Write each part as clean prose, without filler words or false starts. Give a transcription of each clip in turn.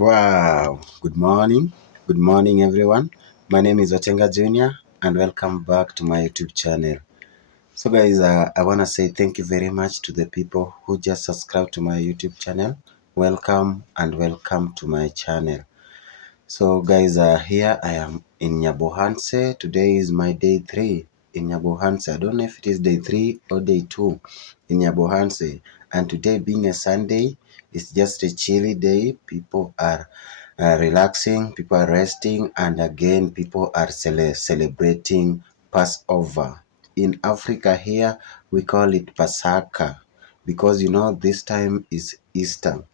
Wow, good morning everyone. My name is Otenga Junior and welcome back to my YouTube channel. So guys, I want to say thank you very much to the people who just subscribed to my YouTube channel. Welcome to my channel. So guys, here I am in Nyabohanse. Today is my day 3 in Nyabohanse. I don't know if it is day 3 or day 2 in Nyabohanse. And today being a Sunday, it's just a chilly day. People are relaxing, people are resting, and again, people are celebrating Passover. In Africa here, we call it Pasaka because this time is Easter.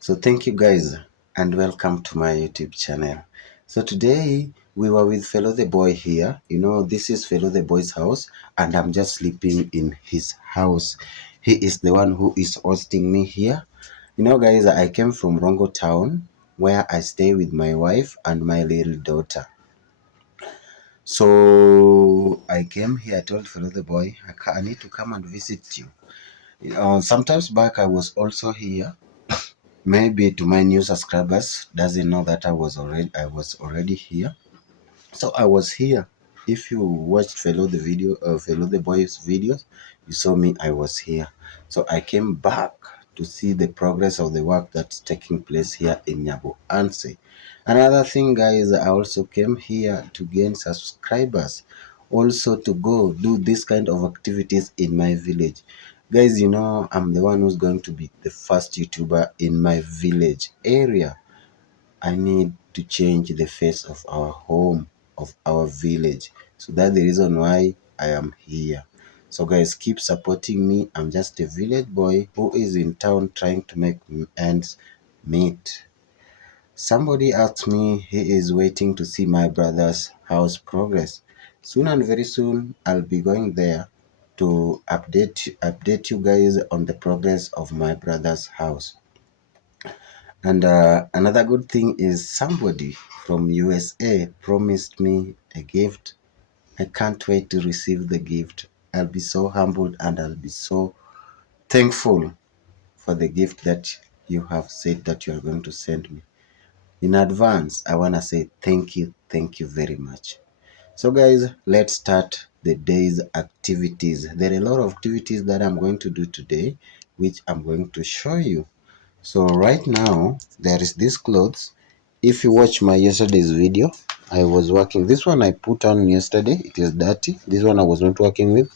So thank you guys and welcome to my YouTube channel. So today we were with Felo The Boy here. This is Felo The Boy's house and I'm just sleeping in his house. He is the one who is hosting me here. Guys, I came from Rongo town where I stay with my wife and my little daughter. So I came here, I told Felo The Boy, I need to come and visit you. Sometimes back I was also here. Maybe to my new subscribers doesn't know that I was already here. So I was here. If you watched Felo The Boy's videos, you saw me. I was here. So I came back to see the progress of the work that's taking place here in Nyabo Anse. Another thing, guys, I also came here to gain subscribers, also to go do this kind of activities in my village. Guys, I'm the one who's going to be the first YouTuber in my village area. I need to change the face of our home, of our village. So that's the reason why I am here. So guys, keep supporting me. I'm just a village boy who is in town trying to make ends meet. Somebody asked me he is waiting to see my brother's house progress. Soon and very soon, I'll be going there to update you guys on the progress of my brother's house. And another good thing is somebody from USA promised me a gift. I can't wait to receive the gift. I'll be so humbled and I'll be so thankful for the gift that you have said that you are going to send me. In advance, I want to say thank you very much. So guys, let's start the day's activities. There are a lot of activities that I'm going to do today, which I'm going to show you. So right now there is this clothes. If you watch my yesterday's video, I was working. This one I put on yesterday. It is dirty. This one I was not working with,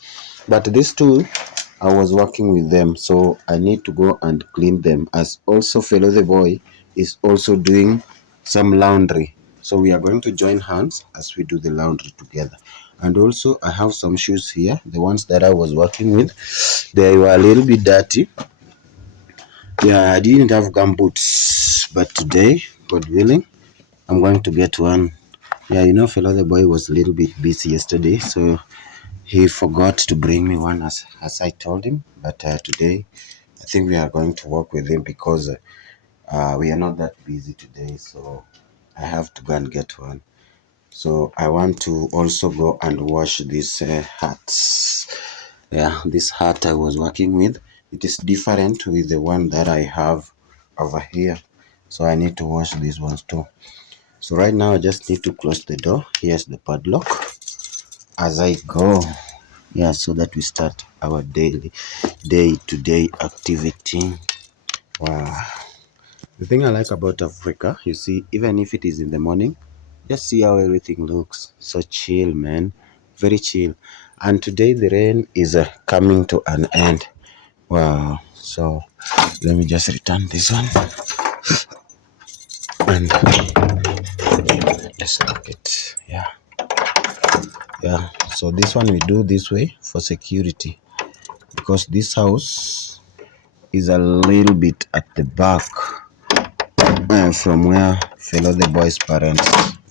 but these two I was working with them, so I need to go and clean them. As also Felo The Boy is also doing some laundry, so we are going to join hands as we do the laundry together. And also I have some shoes here, the ones that I was working with. They were a little bit dirty. Yeah, I didn't have gumboots, but today, God willing, I'm going to get one. Yeah, Felo The Boy was a little bit busy yesterday, so he forgot to bring me one as I told him. But today, I think we are going to work with him because we are not that busy today, so I have to go and get one. So I want to also go and wash these hats. Yeah, this hat I was working with, it is different with the one that I have over here. So I need to wash these ones too. So right now I just need to close the door. Here's the padlock as I go. Yeah, so that we start our day-to-day activity. Wow. The thing I like about Africa, you see, even if it is in the morning, just see how everything looks. So chill, man. Very chill. And today the rain is coming to an end. Wow. So let me just return this one. And let's lock it. Yeah. Yeah. So this one we do this way for security. Because this house is a little bit at the back from where Felo The Boy's parents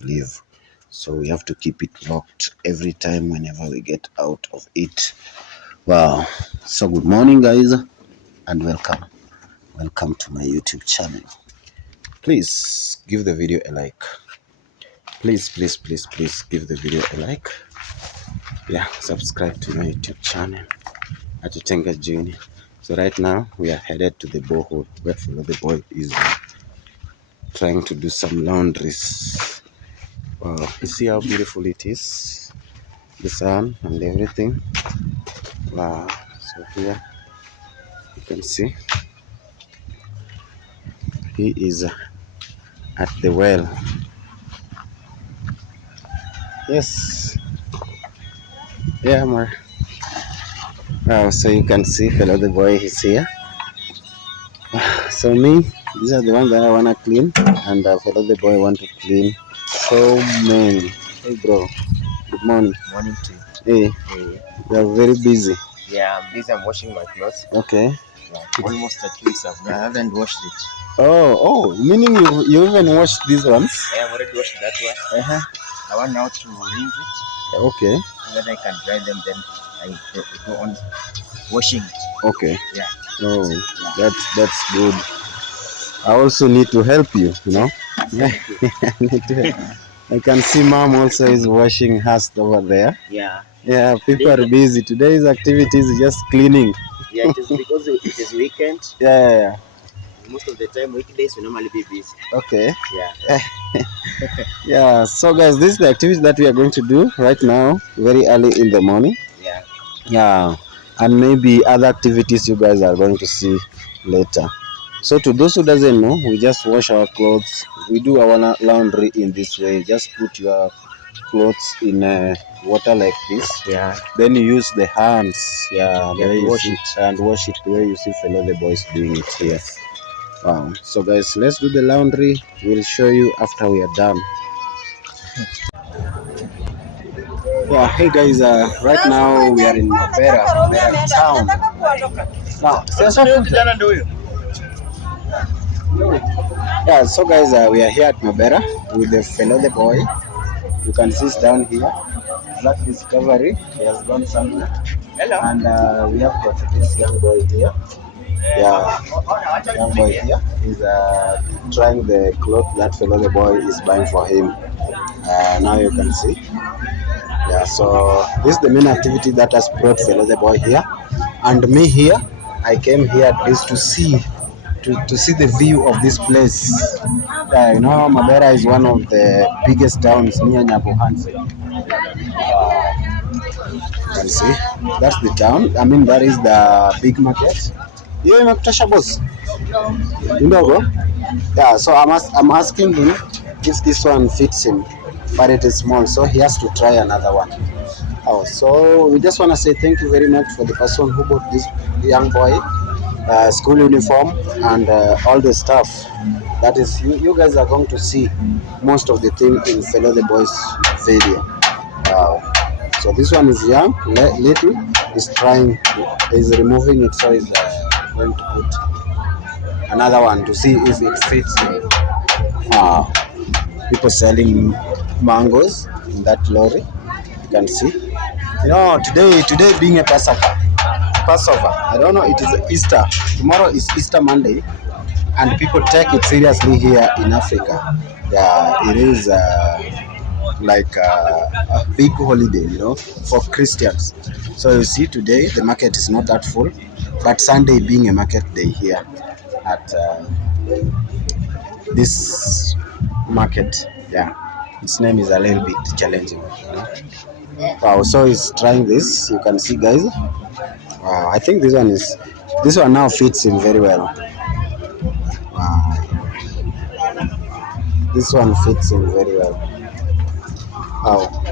live. So we have to keep it locked every time whenever we get out of it. Wow. So good morning, guys, and welcome. Welcome to my YouTube channel. Please give the video a like. Please give the video a like. Yeah, subscribe to my YouTube channel at Otenga Junior. So right now we are headed to the borehole where Felo The Boy is trying to do some laundries. Wow, you see how beautiful it is, the sun and everything. Wow, so here you can see he is at the well. Yes, yeah, more. Wow, so you can see Felo the Boy is here. So me, these are the ones that I wanna clean, and Felo the Boy want to clean so many. Hey bro, good morning. Morning to Hey, you. you are very busy. Yeah, I'm busy. I'm washing my clothes. Okay. Yeah, almost 2 weeks I haven't washed it. Oh, meaning you even washed these ones? I have already washed that one. I want now to rinse it. Okay. So that I can dry them. Then I go on washing it. Okay. Yeah. Oh, that's good. I also need to help you, you know. Yeah. I need to help. I can see mom also is washing hers over there. Yeah. Yeah, people are busy. Today's activity is just cleaning. Yeah, it is because it is weekend. Yeah. Most of the time, weekdays we normally be busy. Okay. Yeah. Yeah. So guys, this is the activity that we are going to do right now, very early in the morning. Yeah. Yeah, and maybe other activities you guys are going to see later. So to those who doesn't know, we just wash our clothes. We do our laundry in this way. Just put your clothes in water like this. Yeah. Then you use the hands. Yeah, the way you wash see it. and wash it the way you see Felo the Boys doing it here. Wow. So guys, let's do the laundry. We'll show you after we are done. Yeah, hey guys, right now we are in Mabera town. Now, yeah, so guys, we are here at Mabera with the Felo the Boy. You can see it's down here. Black Discovery, he has gone somewhere. Hello. And we have got this young boy here. Yeah, young boy here. He's trying the cloth that Felo the Boy is buying for him. Now you can see. Yeah, so this is the main activity that has brought Felo the Boy here. And me here, I came here at least to see the view of this place. You know, Mabera is one of the biggest towns near Nyabohansi. You can see that's the town. I mean, that is the big market. You imekutasha boss? Ndogo? Yeah. So I'm asking him if this one fits him, but it is small, so he has to try another one. Oh, so we just want to say thank you very much for the person who bought this young boy school uniform and all the stuff. That is, you guys are going to see most of the thing in Felo the Boys video. So this one is young, little, is trying, is removing it, so he's going to put another one to see if it fits him. People selling mangoes in that lorry, you can see. You know, today being a Passover, I don't know, it is Easter. Tomorrow is Easter Monday, and people take it seriously here in Africa. Yeah, it is like a big holiday, you know, for Christians. So you see, today the market is not that full, but Sunday being a market day here at this market, yeah, its name is a little bit challenging. You know? Wow, so he's trying this. You can see, guys. Wow, I think this one now fits him very well. Wow, this one fits him very well. Wow.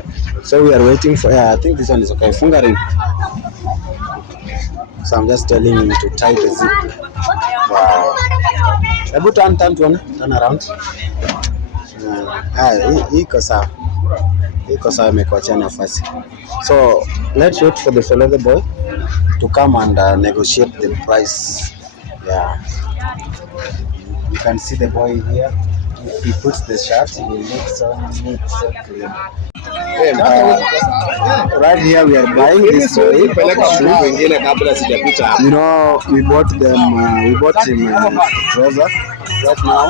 So we are waiting for. Yeah, I think this one is okay. Fungering. So I'm just telling him to tie the zip. Wow. Able turn around. Iko sawa. Iko sawa, imekuachia nafasi. So let's wait for the Felo the Boy to come and negotiate the price. Yeah. You can see the boy here. If he puts the shirt, he will look so neat, so clean. Right here we are buying this boy. You know, we bought him trouser. Right now,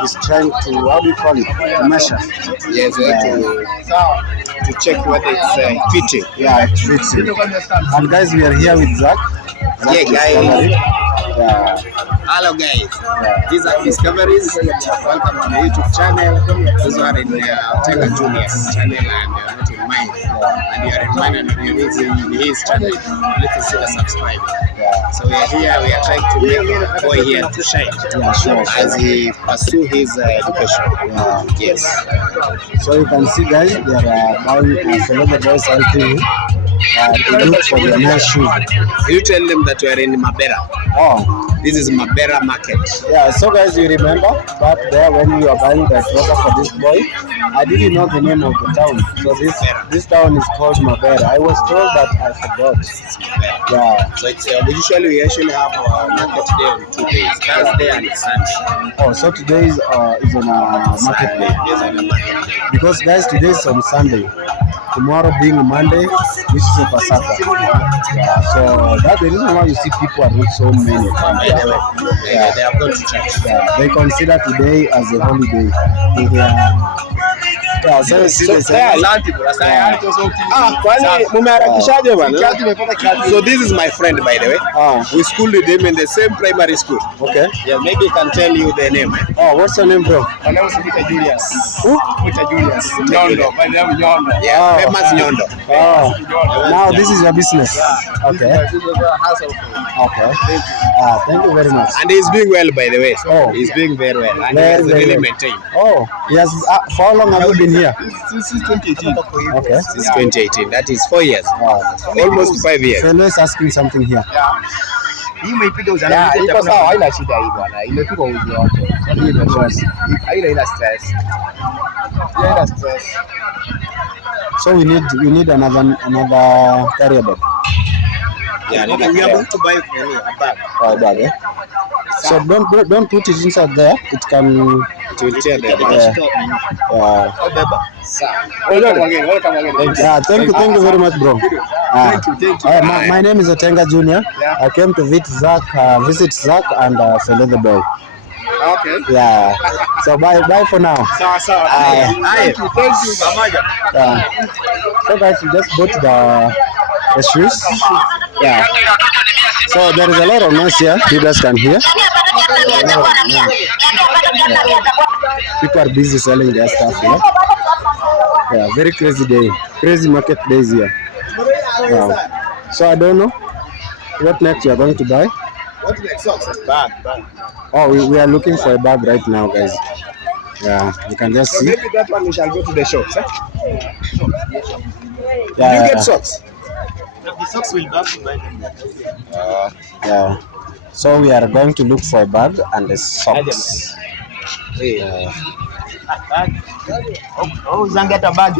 he's trying to, how do you call it? To measure. Yes, to check whether it's fitting. Yeah, it fits him. And guys, we are here with Zach. Yeah, guys. Yeah. Hello guys, these are discoveries. Welcome to the YouTube channel. Those are in Tenga Julius channel and not in mine. And you are in mine and you are in his channel. Let's see the subscribe. So we are here, we are trying to make a boy here to shine. Yeah, sure. As he pursue his education. Yes. So you can see guys, they are buying Felo The Boy helping to look for the nice shoe. You tell them that we are in Mabera. Oh. This is Mabera Market. Yeah, so guys, you remember back there when you were buying the trouser for this boy, I didn't know the name of the town. So this town is called Mabera. I was told, but I forgot. Yeah. So it's, we actually have a market day on 2 days, Thursday and Sunday. Oh, so today is on a market day. Yes, on a market day. Because guys, today is on Sunday. Tomorrow being Monday, which is a Pasaka. Yeah, so that's the reason why you see people are not so many. Yeah, they have gone to church. Yeah, they consider today as a holiday. Yeah, so you see So this is my friend, by the way. We schooled with him in the same primary school. Okay. Yeah, maybe he can tell you the name. Oh, what's your name, bro? My name is Julius. Who? Julius. Nyondo. My name is Nyondo. Yeah, famous Nyondo. Oh, now this is your business. Okay. This is a house of Okay. Thank you very much. And he's doing well, by the way. Oh. He's doing very well. And Very, he's very really well. maintained. Oh, yes. For how long have you been here? Since 2018. Okay. Since 2018. That is 4 years. Almost 5 years. Fellow is asking something here. Hii umeipiga uzana. Iko sawa, haina shida hii bwana. Imepigwa uzi wote. Haina stress. Haina stress. So we need another carrier bag. Yeah, we are going to buy a bag. Oh, bag, eh? So don't put it inside there. It can. It will tear the Welcome again. Yeah, thank you very much, bro. Thank you. My name is Otenga Junior. Yeah. I came to visit Zach and Felo The Boy. Okay. Yeah. So bye for now. Sawa. Thank you. Yeah. So guys, we just bought the shoes. Yeah. So there is a lot of noise here. You guys can hear. People are busy selling their stuff here. Yeah, very crazy day. Crazy market days here. Yeah. So I don't know what next you are going to buy. What next? Socks? Bag. Oh, we are looking for a bag right now, guys. Yeah, you can just see. Maybe that one we shall go to the shops. Yeah. You get socks? The socks will back to buy them. Yeah. So we are going to look for a bag and the socks. Oh, Zangata bag.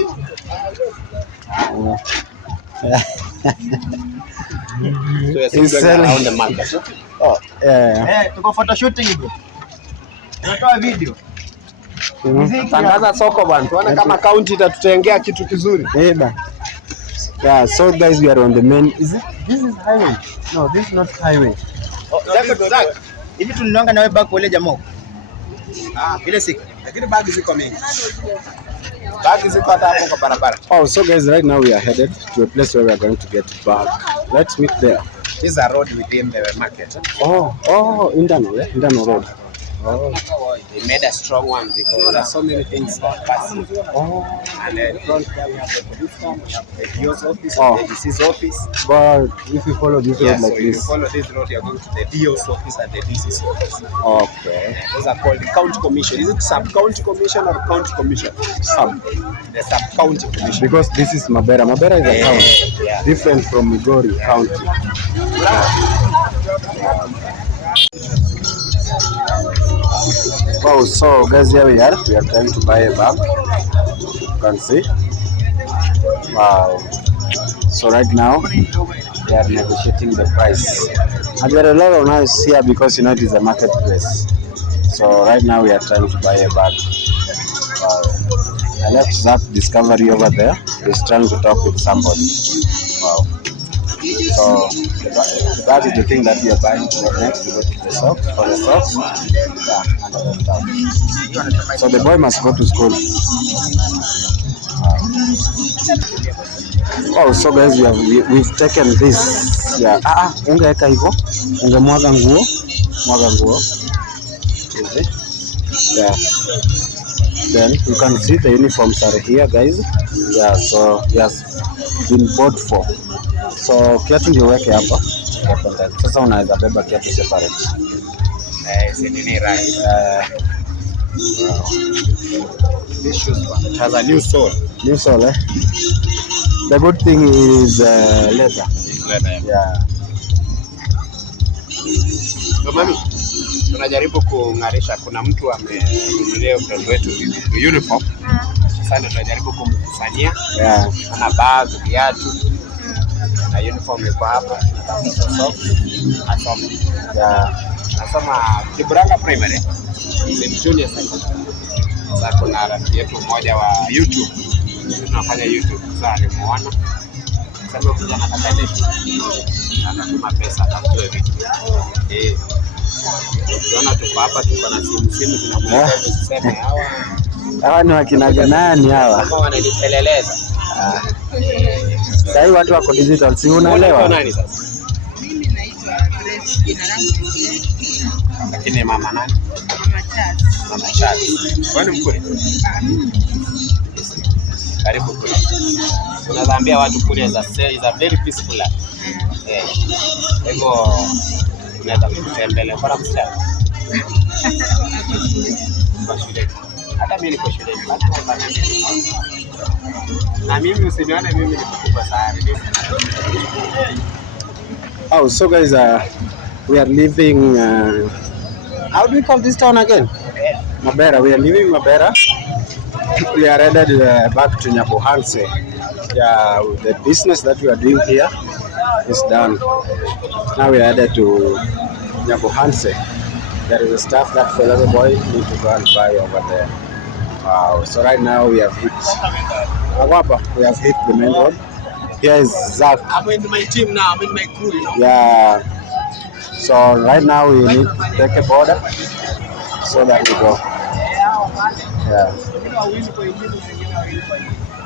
So you're selling around the market. Oh, yeah. Tuko photoshooting bro. Tunatoa video. Tangaza soko bwana. Tuone kama county itatutengea kitu kizuri. Yeah, so guys, we are on the main. This is highway? No, this is not highway. Zak. Hivi tulinonga nawe bag kwa ile jamaa. Ile siku. Lakini bag ziko mingi. Bag ziko hata hapo kwa barabara. Oh, so guys, right now we are headed to a place where we are going to get bag. Let's meet there. This is a road within the market. Oh, internal road. Oh. They made a strong one because there are so many things that pass. Oh. And in front there we have the police farm, we have the DO's office, the DC's office. But if you follow this road like so this. if you follow this road, you are going to the DO's office and the DC's office. Okay. Those are called the county commission. Is it sub-county commission or county commission? Sub. The sub-county commission. Because this is Mabera. Mabera is a town. Different from Migori County. Wow, so guys, here we are trying to buy a bag. You can see. Wow. So right now we are negotiating the price. And there are a lot of noise here because it is a marketplace. So right now we are trying to buy a bag. Wow. I left Zach Discovery over there. He's trying to talk with somebody. Wow. So that is the thing that we are buying next. We go to the socks for the socks. Yeah, and other stuff. So the boy must go to school. Oh, so guys, we've taken this. Yeah. Ungeweka hivyo, ungemwaga nguo mwaga nguo. Yeah. Then you can see the uniforms are here, guys. Yeah, so yes, been bought for. So kiatu ndio weke hapa. Sasa unaweza beba kiatu separate. Si nini right? Wow. This shoes it has a new sole. New sole, eh? The good thing is leather. Leather. Yeah. So mami, tunajaribu kung'arisha. Kuna mtu amenunulia mtoto wetu uniform. Sasa tunajaribu kumkusanyia. Yeah. Ana bag, viatu na uniform iko hapa. Asome. Yeah. Nasoma Kiburanga Primary. Ni junior secondary. Sasa kuna rafiki yetu mmoja wa YouTube. Tunafanya YouTube. Sasa alimuona. Sasa kijana akaleta. Anatuma pesa atatoe vitu. Ukiona tuko hapa tuko na simu tunamwambia tuseme hawa ni wakina nani hawa? Kama wananipeleleza. Sasa watu wako digital, si unaelewa? Nani sasa? Mimi naitwa Grace, jina langu ni Grace. Lakini mama nani? Mama Charles. Mama Charles. Wewe ni Mkuri? Karibu kule. Tunawaambia watu kule is a very peaceful life. Hivyo unaweza kutembelea kwa msichana. Kwa shule. Hata mimi niko shule. Na mimi usinione mimi ni mkubwa sana. Oh, so guys, we are leaving. How do we call this town again? Mabera. We are leaving Mabera. We are headed back to Nyabohanse. Yeah, the business that we are doing here is done. Now we are headed to Nyabohanse. There is a stuff that Felo The Boy need to go and buy over there. Wow. So right now we have hit the main road. Here is Zach. I'm in my team now. I'm in my crew, you know. Yeah. So right now we need to take a border so that we go. Yeah.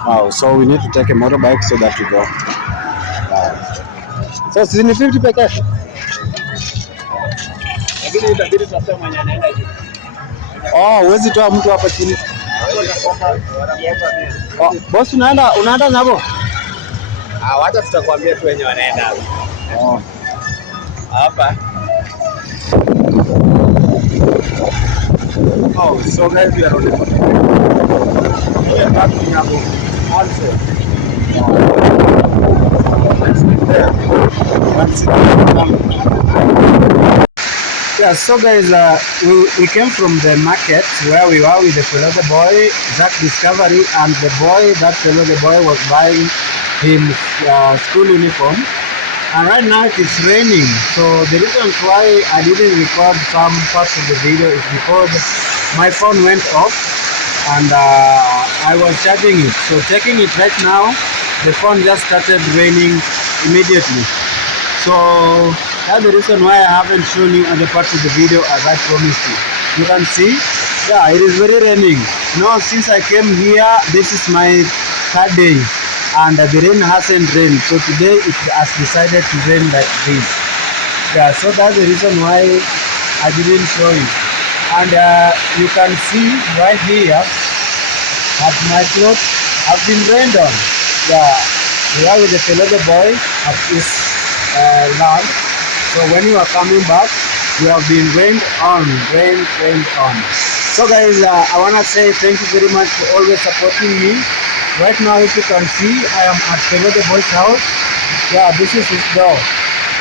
Wow. So we need to take a motorbike so that we go. Wow. So it's in 50 peke. Oh, huwezi toa mtu hapa chini. Oh, boss unaenda nabo? Wacha tutakwambia tu wenye wanaenda hapa. Oh. Hapa. Oh, so guys, we are on the way. We are back to Nyago. Also. Let's be there. Let's sit down. Yeah, so guys, we came from the market where we were with the Felo The Boy, Zach Discovery, and the boy that Felo The Boy was buying him school uniform. And right now it is raining, so the reason why I didn't record some parts of the video is because my phone went off and I was charging it. So checking it right now, the phone just started raining immediately. So that's the reason why I haven't shown you other parts of the video as I promised you. You can see, yeah, it is very raining. Now since I came here, this is my third day and the rain hasn't rained. So today it has decided to rain like this. Yeah, so that's the reason why I didn't show you. And you can see right here at my clothes have been rained on. Yeah, we are with the Felo The Boy at this land. So when you are coming back, you have been rained on. So guys, I want to say thank you very much for always supporting me. Right now, if you can see, I am at Felo The Boy's house. Yeah, this is his door.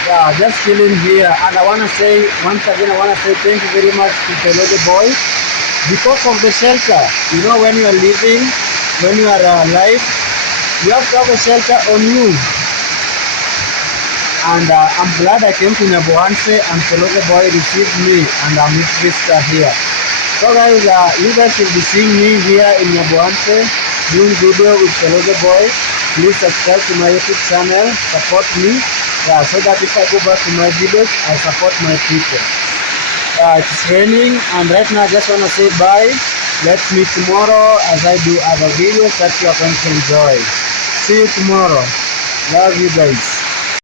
Yeah, just chilling here. And I want to say, once again, I want to say thank you very much to Felo The Boy. Because of the shelter, you know, when you are living, when you are alive, you have to have a shelter on you. And I'm glad I came to Nyabohanse and Felo The Boy received me and I'm his visitor here. So guys, you guys will be seeing me here in Nyabohanse doing video with Felo The Boy. Please subscribe to my YouTube channel, support me, yeah, so that if I go back to my videos, I support my people. It's raining and right now I just want to say bye. Let's meet tomorrow as I do other videos that you are going to enjoy. See you tomorrow. Love you guys.